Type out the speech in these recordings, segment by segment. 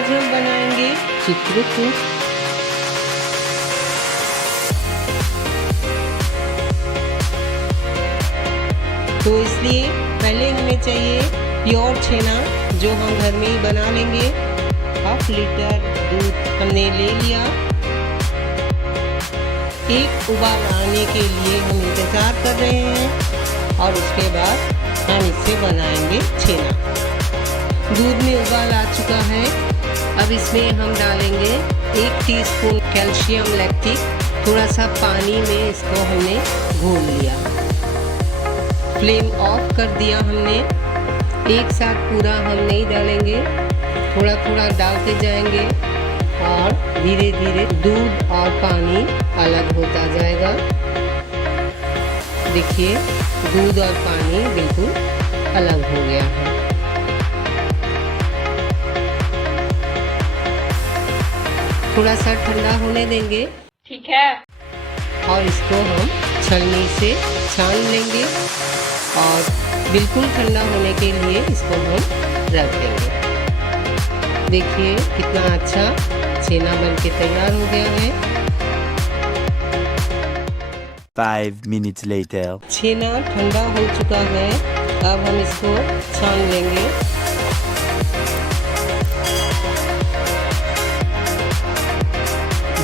आज हम बनाएंगे चित्रकूट। तो इसलिए पहले हमें चाहिए प्योर छेना, जो हम घर में ही बना लेंगे। 1/2 लीटर दूध हमने ले लिया। एक उबाल आने के लिए हम इंतज़ार कर रहे हैं और उसके बाद हम इससे बनाएंगे छेना। दूध में उबाल आ चुका है। अब इसमें हम डालेंगे 1 टीस्पून कैल्शियम लैक्टिक। थोड़ा सा पानी में इसको हमने घोल लिया। फ्लेम ऑफ कर दिया हमने। एक साथ पूरा हम नहीं डालेंगे, थोड़ा थोड़ा डालते जाएंगे और धीरे धीरे दूध और पानी अलग होता जाएगा। देखिए दूध और पानी बिल्कुल अलग हो गया है। थोड़ा सा ठंडा होने देंगे, ठीक है। और इसको हम छलनी से छान लेंगे और बिल्कुल ठंडा होने के लिए इसको हम रख देंगे। देखिए कितना अच्छा छेना बन के तैयार हो गया है। 5 minutes later. छेना ठंडा हो चुका है। अब हम इसको छान लेंगे।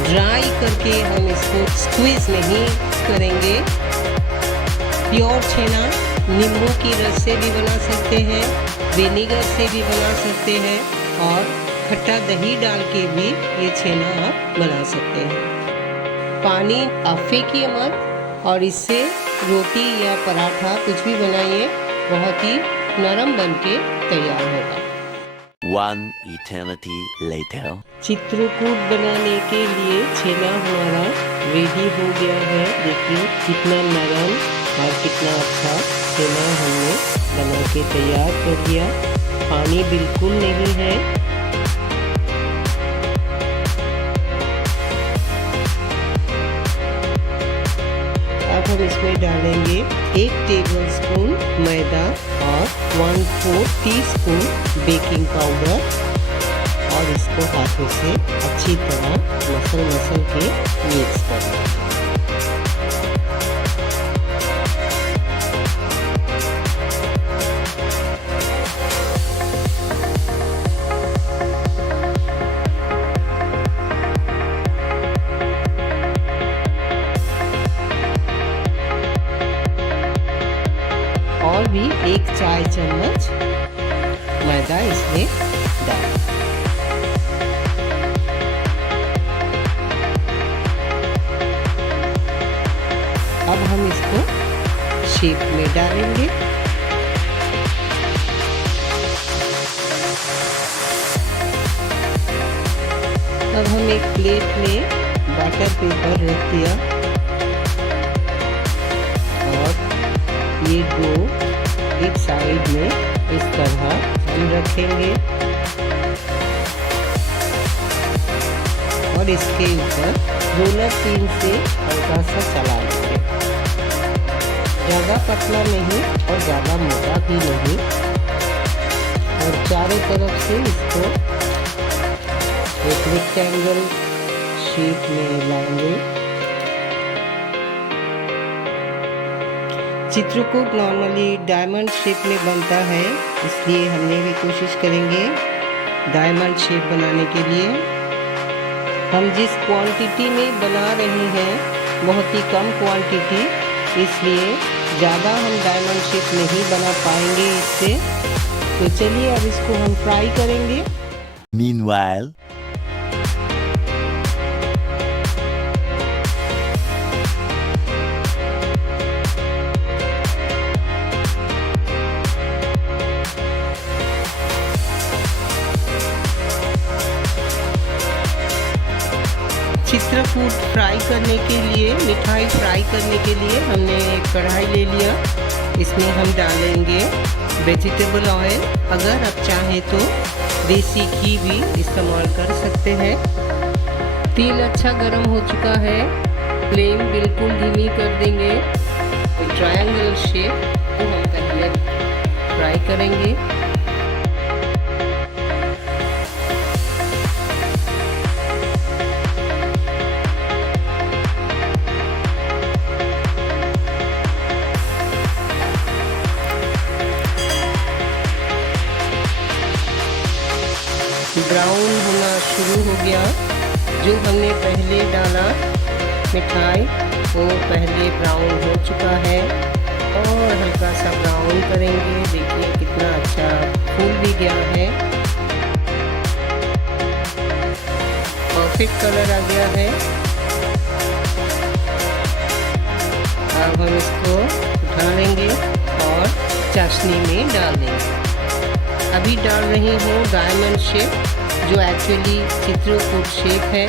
ड्राई करके हम इसको स्क्वीज नहीं करेंगे। प्योर छेना नींबू की रस से भी बना सकते हैं, विनेगर से भी बना सकते हैं और खट्टा दही डाल के भी ये छेना आप बना सकते हैं। पानी आप फेंकिए मत और इससे रोटी या पराठा कुछ भी बनाइए, बहुत ही नरम बन के तैयार होगा। 1 eternity later. चित्रकूट बनाने के लिए छेना हमारा रेडी हो गया है। देखिए कितना नरम और कितना अच्छा छेना हमने बना के तैयार कर दिया। पानी बिल्कुल नहीं है। अब हम इसमें डालेंगे 1 टेबलस्पून मैदा और 1/4 टीस्पून बेकिंग पाउडर और इसको हाथों से अच्छी तरह मसल के मिक्स कर लेंगे। और भी 1 चाय चम्मच मैदा इसमें डालें। अब हम इसको शेप में डालेंगे। अब हम एक प्लेट में बटर पेपर रख दिया और ये डो एक साइड में इस तरह हम रखेंगे और इसके ऊपर रोलर पिन से हल्का सा चला लेंगे। ज़्यादा पतला नहीं और ज़्यादा मोटा भी नहीं, और चारों तरफ से इसको एक रेक्टेंगल शेप में लाएंगे। चित्रकूट नॉर्मली डायमंड शेप में बनता है, इसलिए हमने भी कोशिश करेंगे डायमंड शेप बनाने के लिए। हम जिस क्वांटिटी में बना रहे हैं बहुत ही कम क्वांटिटी, इसलिए ज़्यादा हम डायमंड शेप नहीं बना पाएंगे इससे। तो चलिए अब इसको हम फ्राई करेंगे। Meanwhile. चित्रकूट फ्राई करने के लिए, मिठाई फ्राई करने के लिए हमने एक कढ़ाई ले लिया। इसमें हम डालेंगे वेजिटेबल ऑयल। अगर आप चाहें तो देसी घी भी इस्तेमाल कर सकते हैं। तेल अच्छा गर्म हो चुका है। फ्लेम बिल्कुल धीमी कर देंगे। ट्रायंगल शेप को हम पहले फ्राई करेंगे। गया। जो हमने पहले डाला मिठाई वो पहले ब्राउन हो चुका है और हल्का सा ब्राउन करेंगे। देखिए कितना अच्छा फूल भी गया है, परफेक्ट कलर आ गया है। अब हम इसको उठा लेंगे और चाशनी में डाल देंगे। अभी डाल रही हूँ डायमंड शेप, जो एक्चुअली चित्रकूट शेप है।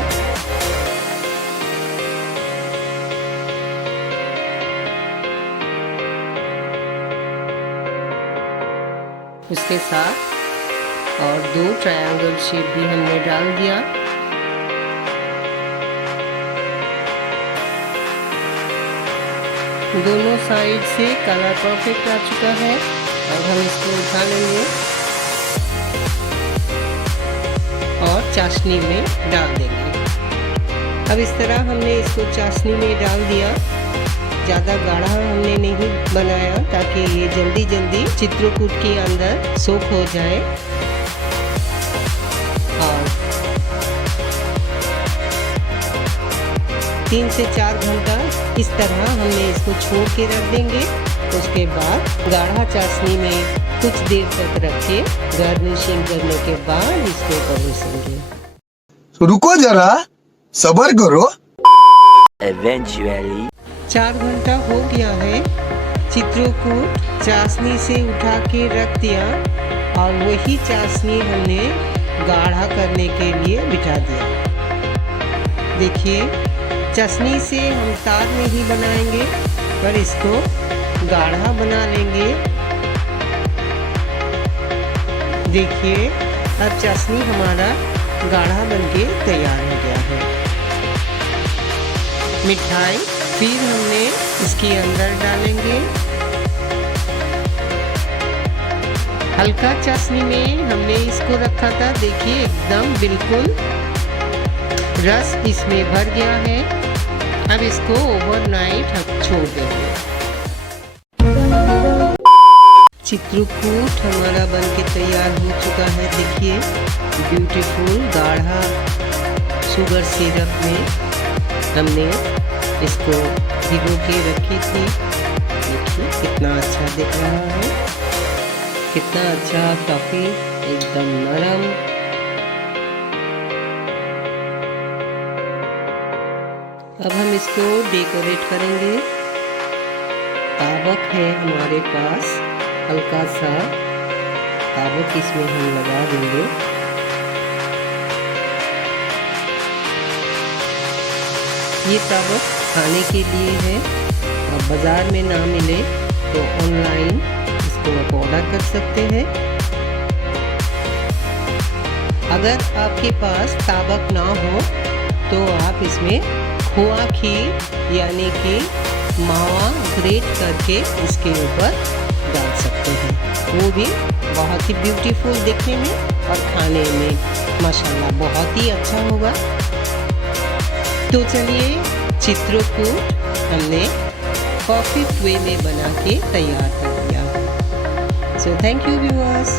उसके साथ और 2 ट्रायंगल शेप भी हमने डाल दिया। दोनों साइड से कलर परफेक्ट आ चुका है। अब हम इसको उठा लेंगे और चाशनी में डाल देंगे। अब इस तरह हमने इसको चाशनी में डाल दिया। ज़्यादा गाढ़ा हमने नहीं बनाया ताकि ये जल्दी जल्दी चित्रकूट के अंदर सोख हो जाए। और 3 से 4 घंटा इस तरह हमने इसको छोड़ के रख देंगे। उसके बाद गाढ़ा चाशनी में कुछ देर तक रख के गार्निशिंग करने के बाद इसको परोसेंगे। रुको जरा, सब्र करो। Eventually 4 घंटा हो गया है। चित्रकूट चाशनी से उठा के रख दिया और वही चाशनी हमने गाढ़ा करने के लिए बिठा दिया। देखिए चाशनी से हम तार नहीं बनाएंगे पर इसको गाढ़ा बना लेंगे। देखिए अब चाशनी हमारा गाढ़ा बनके तैयार हो गया है। मिठाई फिर हमने इसके अंदर डालेंगे। हल्का चाशनी में हमने इसको रखा था। देखिए एकदम बिल्कुल रस इसमें भर गया है। अब इसको ओवरनाइट हम छोड़ देंगे। चित्रकूट हमारा बनके तैयार हो चुका है। देखिए ब्यूटीफुल गाढ़ा शुगर सिरप में हमने इसको भिगो के रखी थी। देखिए कितना अच्छा दिख रहा है, कितना अच्छा फ्लफी, एकदम नरम। अब हम इसको डेकोरेट करेंगे। ताबक है हमारे पास, हल्का सा ताबक इसमें हम लगा देंगे। ये ताबक खाने के लिए है। अब बाज़ार में ना मिले तो ऑनलाइन इसको आप ऑर्डर कर सकते हैं। अगर आपके पास ताबक ना हो तो आप इसमें खोआ खीर यानी कि मावा ग्रेट करके इसके ऊपर डाल सकते हैं। वो भी बहुत ही ब्यूटीफुल दिखने में और खाने में माशाल्लाह बहुत ही अच्छा होगा। तो चलिए चित्रकूट हमने परफेक्ट वे में बना के तैयार कर दिया। So thank you viewers.